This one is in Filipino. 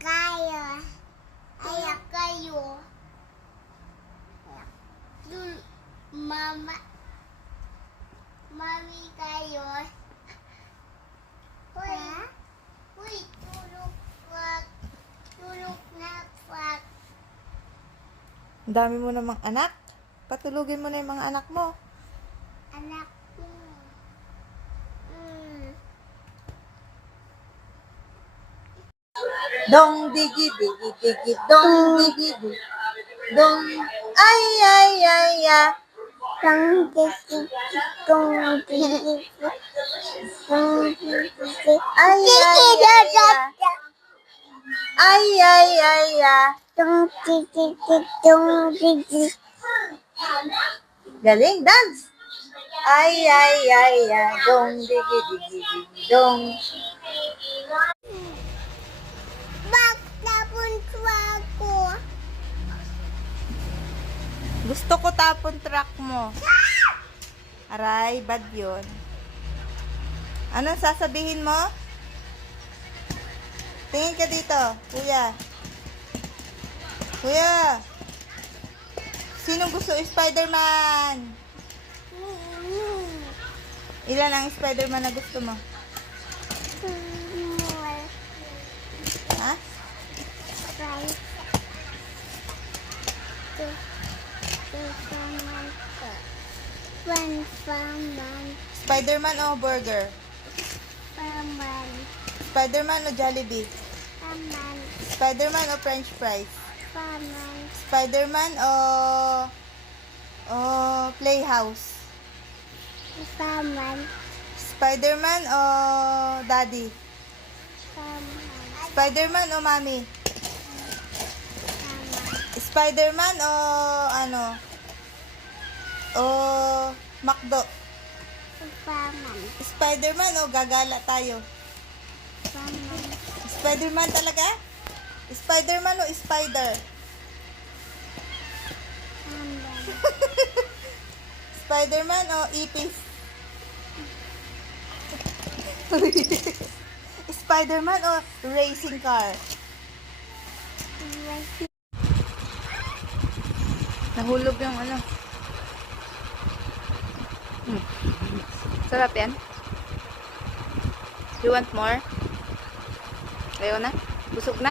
kayo. Ayak kayo. Mama. Mami kayo. Uy. Uy, tulog wag. Tulog na wag. Ang dami mo namang anak. Patulugin mo na yung mga anak mo. Anak ko. Dong digi digi digi dong digi digi dong ay ay ay ay Tong digi tong digi tong digi ay ay ay ay ay tong digi tong digi. galing dance ay ay ay ay dong digi digi digi dong. Bak napunta ako. Gusto ko tapon truck mo. Aray, bad yun. Anong sasabihin mo? Tingin ka dito, kuya. Kuya. Sinong gusto Spider-Man? Ilan ang Spider-Man na gusto mo? Ha? One faman. Spider-Man o burger? Faman. Spider-Man o Jollibee? Faman. Spider-Man o French fries? Faman. Spider-Man o Playhouse? Faman. Spider-Man o Daddy? Faman. Spider-Man o Mami? Faman. Spider-Man o ano? O McDo? Faman. Spider-Man o gagala tayo? Faman. Spider-Man talaga? Spider-Man o Spider? Faman. Spider-Man o Ipis? Spider-Man o racing car? Nahulog yung ano. Sarap yan. You want more? Ayaw na? Busog na?